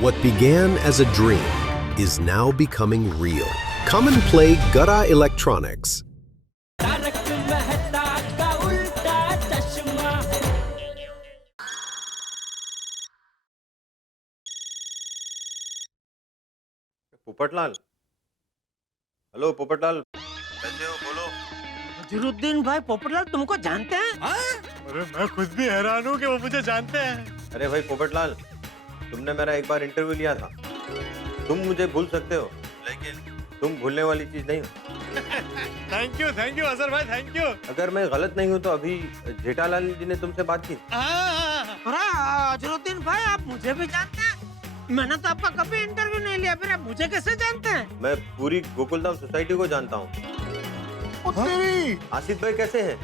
What began as a dream is now becoming real. Come and play Gada Electronics. Popatlal, hello Popatlal, कैसे हो? बोलो। नजीरुद्दीन भाई पोपटलाल तुमको जानते हैं? अरे मैं खुद भी हैरान हूँ कि वो मुझे जानते हैं। अरे भाई पोपटलाल, तुमने मेरा एक बार इंटरव्यू लिया था। तुम मुझे भूल सकते हो, लेकिन तुम भूलने वाली चीज नहीं हो। थैंक यू अजहर भाई, थैंक यू। अगर मैं गलत नहीं हूँ तो अभी जेठालाल जी ने तुमसे बात की। अरे नजीरुद्दीन भाई आप मुझे भी जानते हैं? मैंने तो आपका कभी इंटरव्यू नहीं लिया, फिर आप मुझे कैसे जानते हैं? मैं पूरी गोकुलधाम सोसाइटी को जानता हूँ। आसिफ भाई कैसे हैं?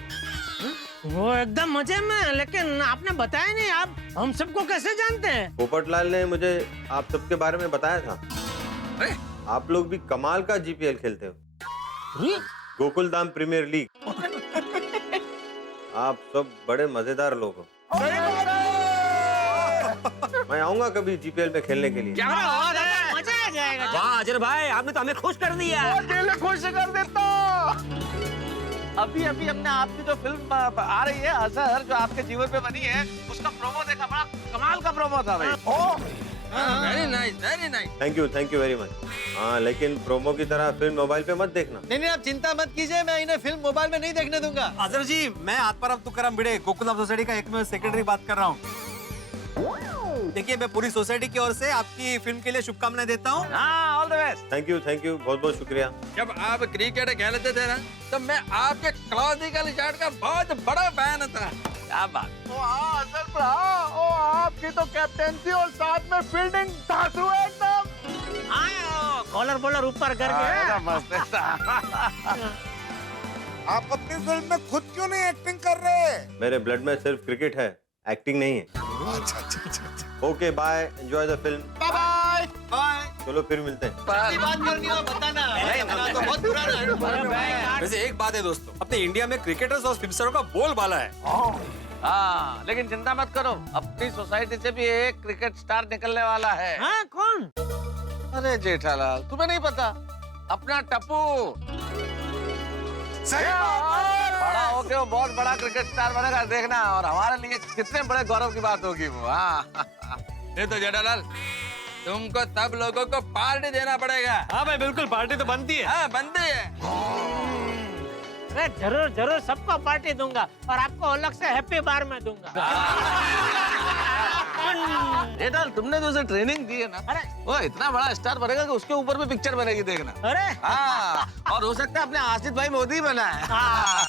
वो एकदम मजे में, लेकिन आपने बताया नहीं आप हम सबको कैसे जानते हैं? पोपटलाल ने मुझे आप सबके बारे में बताया था। अरे आप लोग भी कमाल का जीपीएल खेलते हो, गोकुलधाम प्रीमियर लीग। आप सब बड़े मजेदार लोग हो। मैं आऊंगा कभी जीपीएल में खेलने के लिए। मजा आ जाएगा। वाह अजहर भाई, आपने तो हमें खुश कर दिया। खुश कर देता। अभी अभी हमने आपकी जो फिल्म आ रही है अजहर, जो आपके जीवन पे बनी है, उसका प्रोमो देखा, बड़ा कमाल का प्रोमो था भाई। Very nice, very nice. Thank you very much. हाँ, लेकिन प्रोमो की तरह फिल्म मोबाइल पे मत देखना। नहीं आप चिंता मत कीजिए, मैं इन्हें फिल्म मोबाइल में नहीं देखने दूंगा। अजहर जी, मैं आत्माराम तुकाराम भिड़े, गोकुलधाम सोसाइटी का एकमेव सेक्रेटरी बात कर रहा हूँ। देखिए, मैं पूरी सोसाइटी की ओर से आपकी फिल्म के लिए शुभकामनाएं देता हूँ। हाँ, all the best. Thank you, बहुत बहुत शुक्रिया। जब आप क्रिकेट खेलते थे ना, तो मैं आपके क्लासिकल शॉट का बहुत बड़ा फैन था। क्या बात। अजहर ब्रो, आपकी तो कैप्टेंसी और साथ में फील्डिंग धांसू है एकदम। कॉलर बॉलर ऊपर करके मस्त है। आप अपनी फिल्म में खुद क्यों नहीं एक्टिंग कर रहे? मेरे ब्लड में सिर्फ क्रिकेट है, एक्टिंग नहीं है। अच्छा। Okay bye, enjoy the film. Bye bye. चलो फिर मिलते हैं। बात करनी हो बताना, तो बहुत पुराना है। वैसे एक बात है दोस्तों, अपने इंडिया में क्रिकेटर्स और फिल्मस्टारों का बोलबाला है। हाँ, लेकिन चिंता मत करो, अपनी सोसाइटी से भी एक क्रिकेट स्टार निकलने वाला है। हाँ, कौन? अरे जेठालाल, तुम्हें नहीं पता? अपना टप्पू। सही बात है। बड़ा होके वो बहुत बड़ा क्रिकेट स्टार बनेगा, देखना। और हमारे लिए कितने बड़े गौरव की बात होगी वो। हाँ ये तो जेठालाल, तुमको तब लोगों को पार्टी देना पड़ेगा। हाँ भाई, बिल्कुल, पार्टी तो बनती है। हाँ, बनती है। अरे जरूर सबको पार्टी दूंगा, और आपको अलग से हैप्पी बार में दूंगा। जेठालाल, तुमने जो उसे ट्रेनिंग दी है ना, अरे वो इतना बड़ा स्टार बनेगा कि उसके ऊपर भी पिक्चर बनेगी, देखना। अरे हाँ, और हो सकता है अपने आसिफ भाई मोदी बना है। हाँ।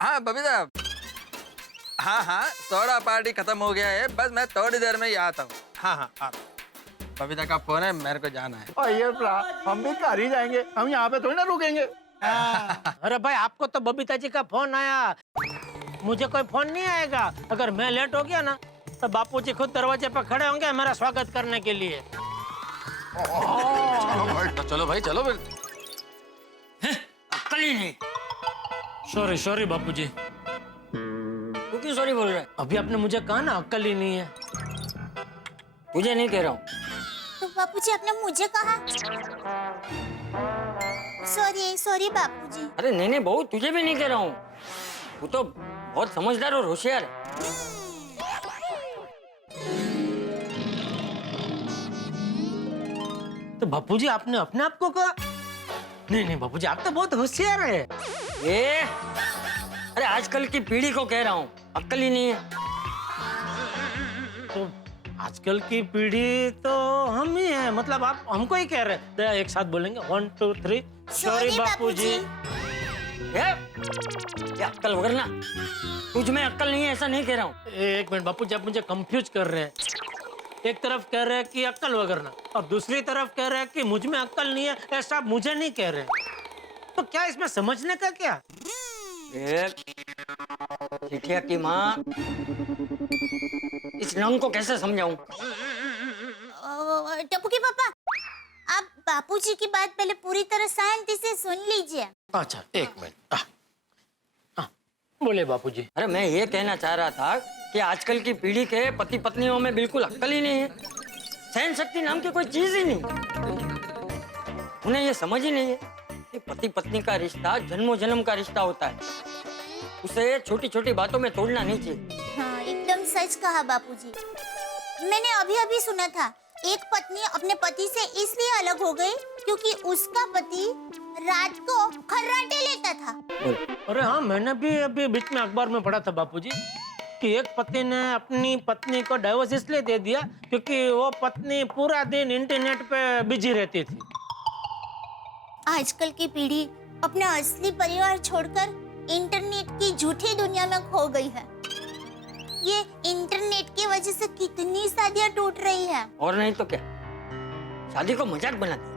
हाँ बबीता, हाँ, थोड़ा पार्टी खत्म हो गया है, बस मैं थोड़ी देर में ही आता हूँ। हाँ, बबीता का फोन है, मेरे को जाना है। हम भी घर ही जाएंगे, हम यहाँ पे थोड़ी ना रुकेंगे। अरे भाई, आपको तो बबीता जी का फोन आया, मुझे कोई फोन नहीं आएगा। अगर मैं लेट हो गया ना, तो बापूजी खुद दरवाजे पर खड़े होंगे मेरा स्वागत करने के लिए। चलो भाई, चलो फिर। अक्ल ही नहीं। सॉरी बापूजी। तू क्यों सॉरी बोल रहा है? अभी आपने मुझे कहा ना अक्ल ही नहीं है। तुझे नहीं कह रहा हूँ। तो बापूजी आपने मुझे कहा। सॉरी बापूजी। अरे नहीं बहू, तुझे भी नहीं कह रहा हूँ। तू तो बहुत समझदार और होशियार है। तो बापूजी आपने अपने आप को कहा? नहीं बापूजी, आप तो बहुत होशियार है। अरे आजकल की पीढ़ी को कह रहा हूँ, अक्ल ही नहीं है। तो आजकल की पीढ़ी तो हम ही हैं, मतलब आप हमको ही कह रहे हैं। तो एक साथ बोलेंगे, 1 2 3। सॉरी बापूजी। ये अक्ल वगैरह ना, तुझ में अक्ल नहीं है ऐसा नहीं कह रहा हूँ। एक मिनट बापूजी, आप मुझे कंफ्यूज कर रहे हैं। एक तरफ कह रहे हैं कि अक्ल वगैरह ना, और दूसरी तरफ कह रहे हैं कि मुझ में अक्ल नहीं है, ऐसा आप मुझे नहीं कह रहे। तो क्या इसमें समझने का क्या? चिठिया की माँ, इस नंग को कैसे समझाऊं? टप्पू के पापा, आप बापूजी की बात पहले पूरी तरह शांति से सुन लीजिए। अच्छा, एक मिनट। बोले बापूजी। अरे मैं ये कहना चाह रहा था कि आजकल की पीढ़ी के पति पत्नियों में बिल्कुल अक्ल ही नहीं है। सहन शक्ति नाम की कोई चीज ही नहीं। उन्हें ये समझ ही नहीं है कि पति पत्नी का रिश्ता जन्मों जन्म का रिश्ता होता है। उसे छोटी छोटी बातों में तोड़ना नहीं चाहिए। हाँ, एकदम सच कहा बापूजी। मैंने अभी अभी सुना था एक पत्नी अपने पति से इसलिए अलग हो गई क्योंकि उसका पति रात को खर्राटे लेता था। अरे हाँ, मैंने भी अभी बीच में अखबार में पढ़ा था बापूजी कि एक पति ने अपनी पत्नी को डाइवोर्स इसलिए दे दिया क्योंकि वो पत्नी पूरा दिन इंटरनेट पे बिजी रहती थी। आजकल की पीढ़ी अपना असली परिवार छोड़कर इंटरनेट की झूठी दुनिया में खो गई है। ये इंटरनेट की वजह से कितनी शादियां टूट रही है। और नहीं तो क्या, शादी को मजाक बना दिया।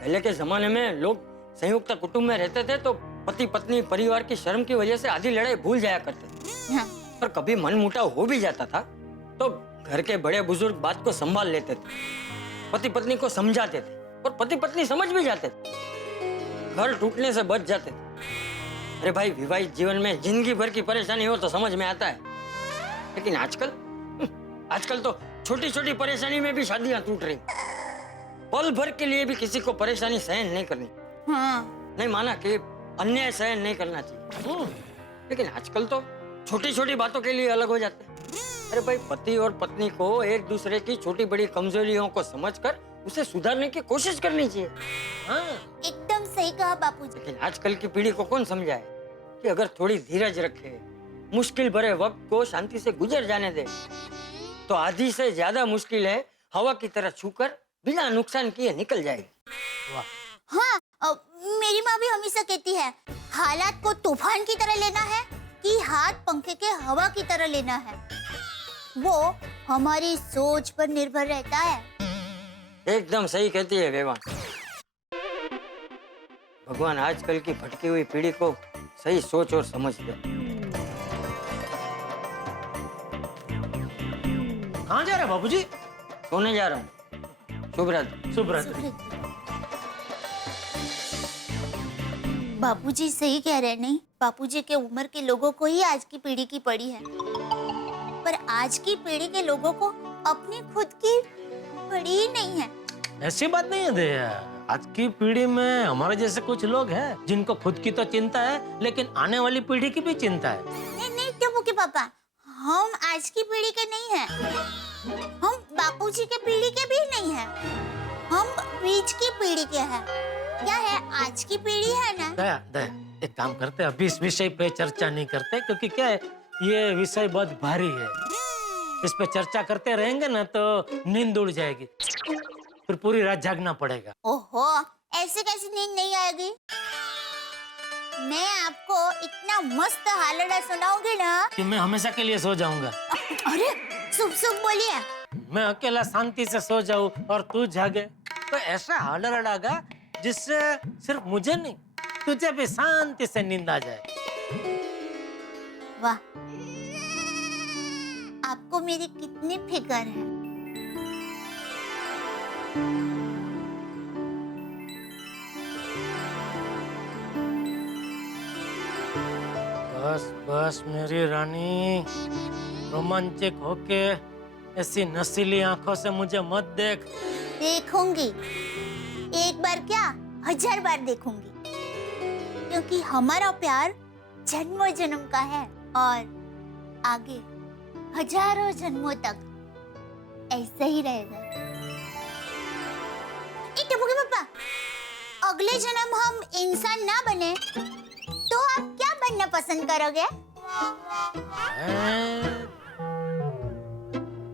पहले के जमाने में लोग संयुक्त कुटुंब में रहते थे तो पति पत्नी परिवार की शर्म की वजह से आधी लड़ाई भूल जाया करते थे। हाँ। पर कभी मन मुटाव हो भी जाता था तो घर के बड़े बुजुर्ग बात को संभाल लेते थे, पति पत्नी को समझाते थे और पति पत्नी समझ भी जाते थे, घर टूटने से बच जाते थे। अरे भाई, विवाहित जीवन में जिंदगी भर की परेशानी हो तो समझ में आता है, लेकिन आजकल तो छोटी छोटी परेशानी में भी शादियां टूट रही। पल भर के लिए भी किसी को परेशानी सहन नहीं करनी। हाँ। नहीं माना कि अन्याय सहन नहीं करना चाहिए, लेकिन आजकल तो छोटी छोटी बातों के लिए अलग हो जाते हैं। अरे भाई, पति और पत्नी को एक दूसरे की छोटी बड़ी कमजोरियों को समझकर उसे सुधारने की कोशिश करनी चाहिए। हाँ। एकदम सही कहा बापूजी। लेकिन आजकल की पीढ़ी को कौन समझाए कि अगर थोड़ी धीरज रखे, मुश्किल भरे वक्त को शांति से गुजर जाने दे, तो आधी से ज्यादा मुश्किल है हवा की तरह छूकर बिना नुकसान किए निकल जाएगी। हाँ, मेरी माँ भी हमेशा कहती है हालात को तूफान की तरह लेना है कि हाथ पंखे के हवा की तरह लेना है, वो हमारी सोच पर निर्भर रहता है। एकदम सही कहती है वेवान। भगवान आजकल की भटकी हुई पीढ़ी को सही सोच और समझ दे। कहाँ जा रहे हैं बापूजी? सोने जा रहा हूँ। शुभ रात्रि। शुभ रात्रि। बापूजी सही कह रहे हैं। नहीं, बापूजी के उम्र के लोगों को ही आज की पीढ़ी की पड़ी है, पर आज की पीढ़ी के लोगों को अपनी खुद की पड़ी ही नहीं है। ऐसी बात नहीं है दया। आज की पीढ़ी में हमारे जैसे कुछ लोग हैं जिनको खुद की तो चिंता है, लेकिन आने वाली पीढ़ी की भी चिंता है। नहीं टप्पू के पापा, हम आज की पीढ़ी के नहीं हैं, हम बापूजी के पीढ़ी के भी नहीं हैं, हम बीच की पीढ़ी के हैं। क्या है, आज की पीढ़ी है ना। दया, एक काम करते हैं, अभी इस विषय पे चर्चा नहीं करते, क्योंकि क्या है, ये विषय बहुत भारी है। इस पे चर्चा करते रहेंगे ना तो नींद उड़ जाएगी, फिर पूरी रात जागना पड़ेगा। ओहो, ऐसे कैसे नींद नहीं आएगी? मैं आपको इतना मस्त हालड़ा सुनाऊंगी ना कि मैं हमेशा के लिए सो जाऊंगा। अरे शुभ शुभ बोलिए। मैं अकेला शांति से सो जाऊं और तू जागे, तो ऐसा हालड़ा लगा जिससे सिर्फ मुझे नहीं, तुझे भी शांति से नींद आ जाए। वाह, आपको मेरी कितनी फिक्र है। बस बस मेरी रानी, रोमांचक होके ऐसी नशीली आंखों से मुझे मत देख। देखूंगी, एक बार क्या 1000 बार देखूंगी, क्योंकि हमारा प्यार जन्मों जन्म का है और आगे हजारों जन्मों तक ऐसा ही रहेगा। टप्पू के पापा, अगले जन्म हम इंसान ना बने तो आप क्या बनना पसंद करोगे?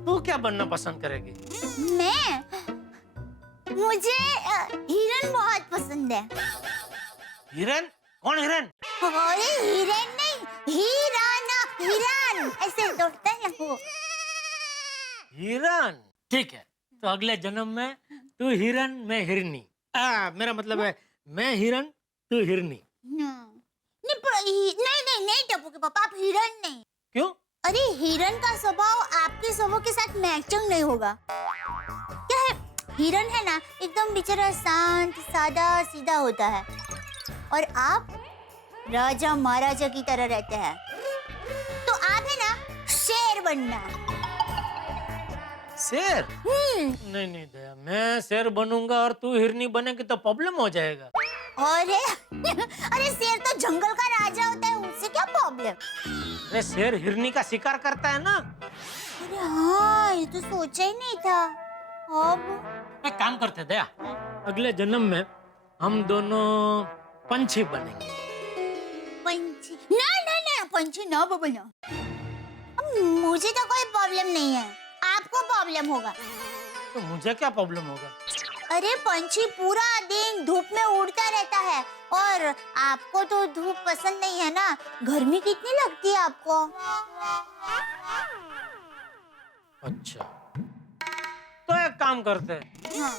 तू क्या बनना पसंद करेगी? मैं, मुझे हिरन बहुत पसंद है। हिरन? कौन हिरन? अरे हिरन नहीं, हीराना, हिरन ऐसे दौड़ता है ना वो। हिरन? ठीक है, तो अगले जन्म में तू हिरन, मैं हिरनी। मेरा मतलब है मैं हिरन, तू हिरनी। नहीं टप्पू के पापा, आप हिरन नहीं। क्यों? अरे हिरन का स्वभाव आपके स्वभाव के साथ मैचिंग नहीं होगा। क्या है, हिरन है ना एकदम बेचारा शांत सादा सीधा होता है, और आप राजा महाराजा की तरह रहते हैं। बनना। शेर? नहीं नहीं दया, मैं शेर बनूंगा और तू हिरनी बनेगी तो प्रॉब्लम हो जाएगा। अरे अरे शेर तो जंगल का राजा होता है, उससे क्या प्रॉब्लम? अरे शेर हिरनी का शिकार करता है ना। अरे हाँ, ये तो सोचा ही नहीं था। अब एक काम करते दया, अगले जन्म में हम दोनों पंछी बनेंगे। पंछी? ना ना ना, पंछी ना बना। मुझे तो कोई प्रॉब्लम नहीं है, आपको प्रॉब्लम होगा। तो मुझे क्या प्रॉब्लम होगा? अरे पंछी पूरा दिन धूप में उड़ता रहता है और आपको तो धूप पसंद नहीं है ना, गर्मी कितनी लगती है आपको। अच्छा, तो एक काम करते हैं, हाँ।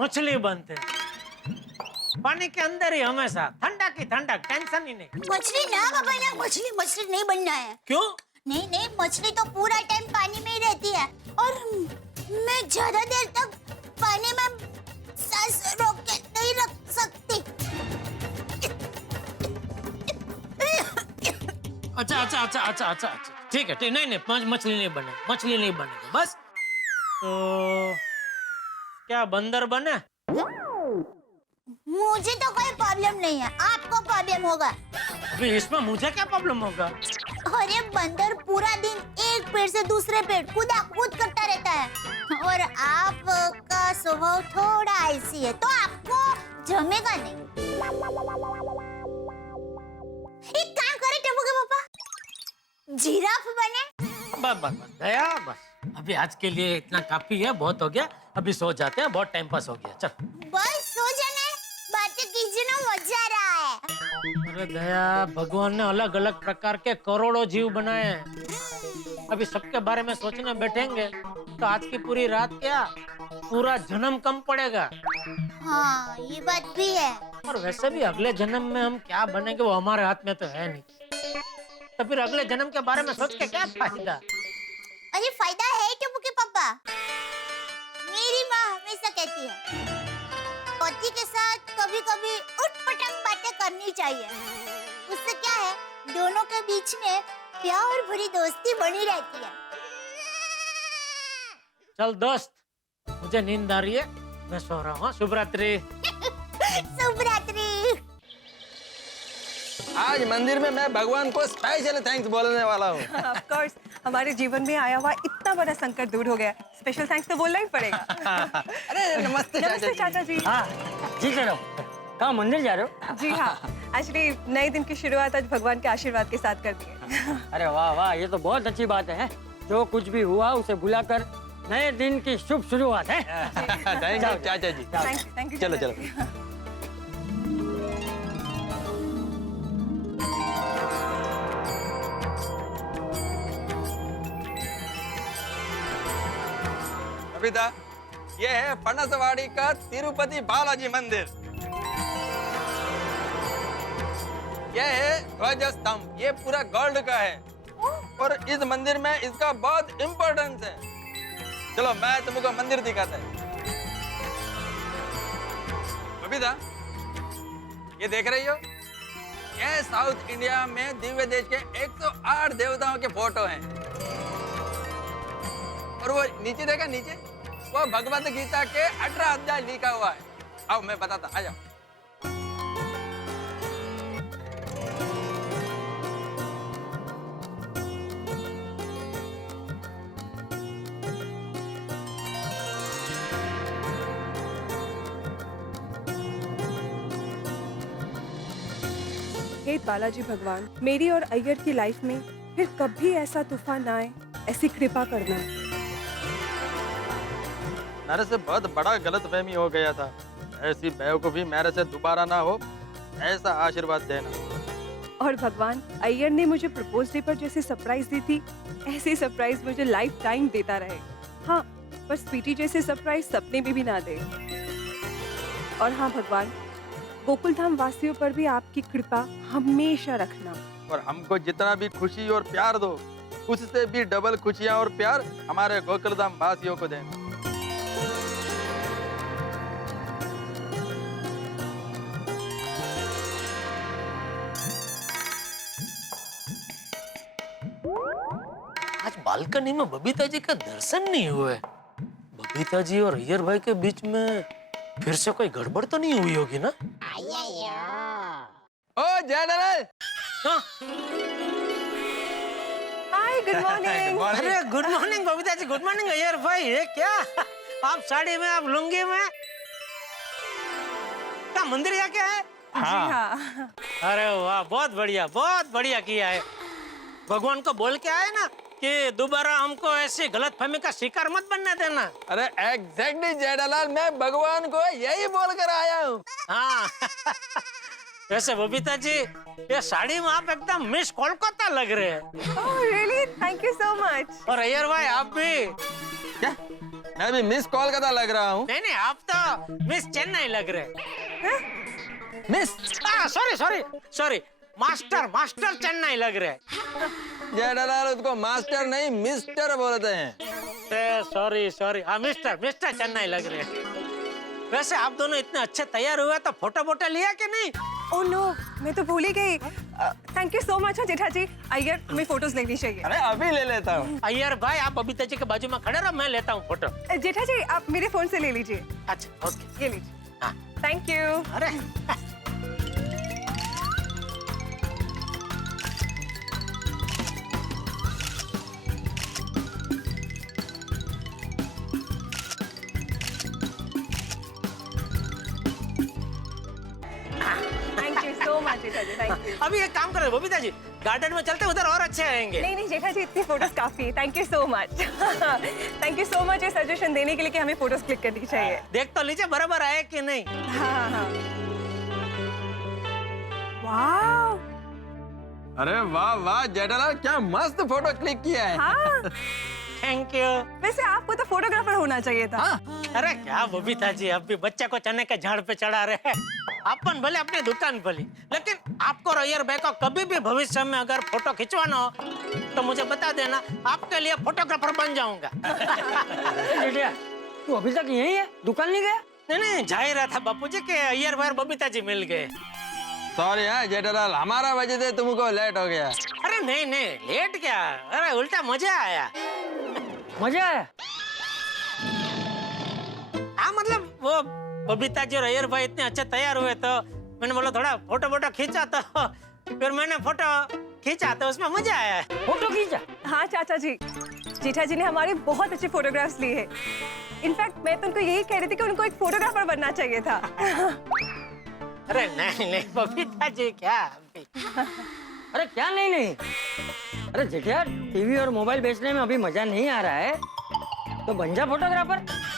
मछली बनते, पानी के अंदर ही हमेशा, ठंडा की ठंडा, टेंशन ही नहीं। मछली ना बाबा ना, मछली नहीं बनना है। क्यों? नहीं नहीं, मछली तो पूरा टाइम पानी में ही रहती है और मैं ज्यादा देर तक पानी में सांस रोक के नहीं रख सकती। अच्छा, ठीक है, नहीं, मछली नहीं बनेगी बस। तो क्या बंदर बने? मुझे तो कोई प्रॉब्लम नहीं है, आपको प्रॉब्लम होगा। अभी इसमें मुझे क्या प्रॉब्लम होगा? अरे बंदर पूरा दिन एक पेड़ से दूसरे पेड़ कूद करता रहता है और आपका स्वभाव थोड़ा ऐसी है तो आपको जमेगा नहीं। एक काम करे टप्पू के पापा, जिराफ बने। बस दया, बस अभी आज के लिए इतना काफी है, बहुत हो गया, अभी सो जाते हैं, बहुत टाइम पास हो गया, चल। बस सो जाना, बातें कीजिए ना, मजा आ रहा है। अरे दया, भगवान ने अलग अलग प्रकार के करोड़ों जीव बनाए हैं, अभी सबके बारे में सोचने बैठेंगे तो आज की पूरी रात क्या, पूरा जन्म कम पड़ेगा। हाँ, ये बात भी है। और वैसे भी अगले जन्म में हम क्या बनेंगे वो हमारे हाथ में तो है नहीं, तो फिर अगले जन्म के बारे में सोच के क्या फायदा? अरे फायदा है टप्पू के पापा। मेरी माँ हमेशा कहती है पति के साथ कभी कभी उटपटांग बातें करनी चाहिए, उससे क्या है, दोनों के बीच में प्यार भरी दोस्ती बनी रहती है। चल दोस्त, मुझे नींद आ रही है, मैं सो रहा हूँ, शुभ रात्रि। शुभ रात्रि। आज मंदिर में मैं भगवान को स्पेशल थैंक्स बोलने वाला हूँ। ऑफ कोर्स, हमारे जीवन में आया हुआ इतना बड़ा संकट दूर हो गया, स्पेशल थैंक्स तो बोलना ही पड़ेगा। अरे नमस्ते चाचा जी। हाँ जी करो, कहाँ मंदिर जा रहे हो? जी हाँ, एक्चुअली नए दिन की शुरुआत आज भगवान के आशीर्वाद के साथ करती है। अरे वाह वाह, ये तो बहुत अच्छी बात है, जो कुछ भी हुआ उसे भुलाकर नए दिन की शुभ शुरुआत है। थैंक यू चाचा जी। Thank you. चलो चलो। कविता, ये है पनसवाड़ी का तिरुपति बालाजी मंदिर। ये है ध्वज स्तंभ, ये पूरा गोल्ड का है और इस मंदिर में इसका बहुत इम्पोर्टेंस है। चलो मैं तुमको मंदिर दिखाता है। कविता, ये देख रही हो, ये साउथ इंडिया में दिव्य देश के 108 देवताओं के फोटो हैं और वो नीचे देखा, नीचे वो भगवत गीता के 18 अध्याय लिखा हुआ है। आओ मैं बताता, आ जाओ। हे बालाजी भगवान, मेरी और अय्यर की लाइफ में फिर कभी ऐसा तूफान ना आए, ऐसी कृपा करना। मेरे से बहुत बड़ा गलतफहमी हो गया था, ऐसी बेवकूफी मेरे से दोबारा ना हो, ऐसा आशीर्वाद देना। और भगवान, अय्यर ने मुझे प्रपोज डे पर जैसे सरप्राइज दी थी, ऐसी सरप्राइज मुझे लाइफ टाइम देता रहे। हाँ, पर स्वीटी जैसे सरप्राइज सपने में भी ना दे। और हाँ भगवान, गोकुल धाम वासियों पर भी आपकी कृपा हमेशा रखना। और हमको जितना भी खुशी और प्यार दो, उससे भी डबल खुशियाँ और प्यार हमारे गोकुल धाम वासियों को देना। आज बालकनी में बबीता जी का दर्शन नहीं हुए। बबीता जी और अय्यर भाई के बीच में फिर से कोई गड़बड़ तो नहीं हुई होगी ना? ओ जेठालाल, हाँ? हाय, गुड मॉर्निंग। अरे good morning Babita ji, good morning Iyer भाई। ये क्या आप साड़ी में, आप लुंगी में, क्या मंदिर जाके आए? हाँ। अरे वाह, बहुत बढ़िया किया है। भगवान को बोल के आए ना कि दोबारा हमको ऐसी गलतफहमी का शिकार मत बनने देना। अरे एग्जैक्टली जेठालाल, मैं भगवान को यही बोल कर आया हूँ। हाँ वैसे बबीता जी, ये साड़ी में आप एकदम मिस कोलकाता लग रहे हैं। Oh really, thank you so much. और अय्यर भाई आप भी। क्या? मैं भी मिस कोलकाता लग रहा हूँ? नहीं, आप तो मिस चेन्नई लग रहे हैं। मिस? सॉरी, मास्टर चेन्नई लग रहे हैं। जेठालाल, उसको मास्टर नहीं मिस्टर बोलते हैं। सॉरी, हाँ मिस्टर चेन्नई लग रहे हैं। वैसे आप दोनों इतने अच्छे तैयार हुए तो फोटो लिया कि नहीं? ओह नो, मैं तो भूल ही गई। Thank you so much Jetha जी। अय्यर, हमें फोटोज लेनी चाहिए। अरे अभी ले लेता हूँ। अय्यर भाई, आप बबीता जी के बाजू में खड़े रहो, मैं लेता हूँ फोटो। जेठा जी, आप मेरे फोन से ले लीजिए। अच्छा ओके, ये लीजिए। हाँ। Thank you. अरे thank you so much Jetha ji, thank you. अभी एक काम करो बबीता जी, गार्डन में चलते उधर और अच्छे आएंगे। नहीं जेठा जी, इतनी फोटोज काफी है। Thank you so much. Thank you so much ये सजेशन देने के लिए कि हमें फोटोज क्लिक करनी चाहिए। देख तो लीजिए बराबर आए कि नहीं। हाँ। वाह। अरे वाह जेठालाल, क्या मस्त फोटो क्लिक किया है। हाँ। Thank you. वैसे आपको तो फोटोग्राफर होना चाहिए था। अरे क्या बबीता जी, अब भी बच्चे को चने के झाड़ पे चढ़ा रहे हैं। अपन भले अपनी दुकान भली, लेकिन आपको और अय्यर भाई को कभी भी भविष्य में अगर फोटो खिंचवाना हो तो मुझे बता देना, आपके लिए फोटोग्राफर बन जाऊंगा। जेठिया, तू अभी तक यही है, दुकान नहीं गया? नहीं, जा ही रहा था बापूजी के अय्यर भाई और बबीता जी मिल गए। सॉरी है जेठालाल, हमारा वजह से तुमको लेट हो गया। अरे नहीं, लेट क्या, अरे उल्टा मजा आया। मजा आया? हाँ मतलब वो बबीता जी और अय्यर भाई इतने अच्छे तैयार हुए तो मैंने बोला थोड़ा फोटो खींचा, तो फिर मैंने फोटो खींचा तो उसमें मजा आया। फोटो खींचा? हाँ चाचा जी, जेठा जी ने हमारी बहुत अच्छी फोटोग्राफ्स ली है। इनफैक्ट मैं तो उनको यही कह रही थी कि उनको एक फोटोग्राफर बनना चाहिए था। अरे नहीं बबीता जी, क्या अरे क्या नहीं? अरे जेठिया, टीवी और मोबाइल बेचने में अभी मजा नहीं आ रहा है तो बन जा फोटोग्राफर।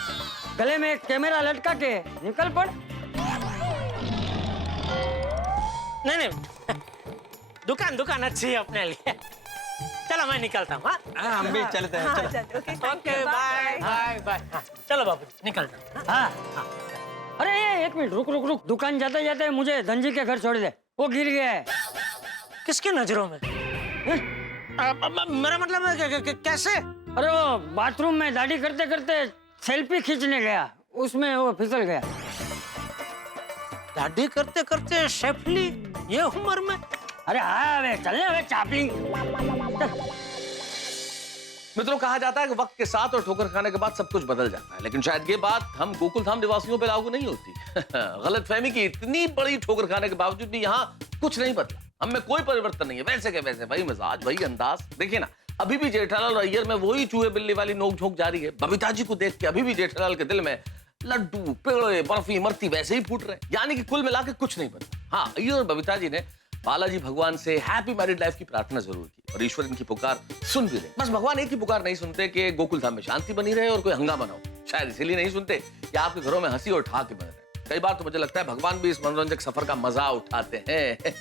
गले में एक कैमरा लटका के निकल पड़। नहीं, दुकान अच्छी है अपने लिए। चलो मैं निकलता हूँ। हम भी चलते हैं। हाँ, चलो। चलो, okay, thank okay you, bye. Bye. चलो बाबू निकलता हूँ। हाँ। अरे एक मिनट, रुक। दुकान जाते जाते मुझे धनजी के घर छोड़ दे, वो गिर गया है। किसकी नजरों में? मेरा मतलब है कैसे? अरे वो बाथरूम में दाढ़ी करते करते सेल्फी खींचने गया, उसमें वो फिसल गया। दाढ़ी करते करते शेफली ये उम्र में? अरे हाँ, वे चलने वे चापली। मित्रों, कहा जाता है कि वक्त के साथ और ठोकर खाने के बाद सब कुछ बदल जाता है, लेकिन शायद ये बात हम गोकुलधाम निवासियों पे लागू नहीं होती। गलतफहमी की इतनी बड़ी ठोकर खाने के बावजूद भी यहाँ कुछ नहीं बदला, हम में कोई परिवर्तन नहीं है। वैसे के वैसे वही मिजाज, वही अंदाज। देखिए ना, अभी भी जेठालाल और अय्यर में वही चूहे बिल्ली वाली नोक-झोंक जारी है। बबीता जी को देख के अभी भी जेठालाल के दिल में लड्डू, पेड़े, बर्फी, इमरती वैसे ही फूट रहे, यानी कि कुल मिला के कुछ नहीं बदला। हाँ, अय्यर और बबीता जी ने बालाजी भगवान से हैप्पी मैरिड लाइफ की प्रार्थना जरूर की और ईश्वर इनकी पुकार सुन भी ले। बस भगवान एक ही पुकार नहीं सुनते कि गोकुलधाम में शांति बनी रहे और कोई हंगामा ना हो। शायद इसीलिए नहीं सुनते कि आपके घरों में हंसी और ठहाके बने रहे। कई बार तो मुझे लगता है भगवान भी इस मनोरंजक सफर का मजा उठाते हैं।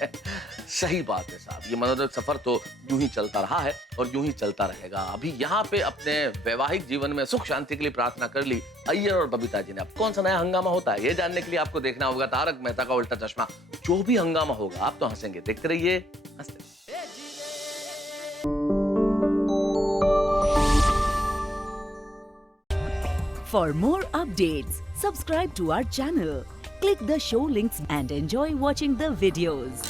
सही बात है साहब, ये मनोरंजक सफर तो यूं ही चलता रहा है और यूं ही चलता रहेगा। अभी यहाँ पे अपने वैवाहिक जीवन में सुख शांति के लिए प्रार्थना कर ली अय्यर और बबीता जी ने। अब कौन सा नया हंगामा होता है ये जानने के लिए आपको देखना होगा तारक मेहता का उल्टा चश्मा। जो भी हंगामा होगा आप तो हंसेंगे, देखते रहिए, हंसते रहिए। For more updates, subscribe to our channel, click the show links and enjoy watching the videos.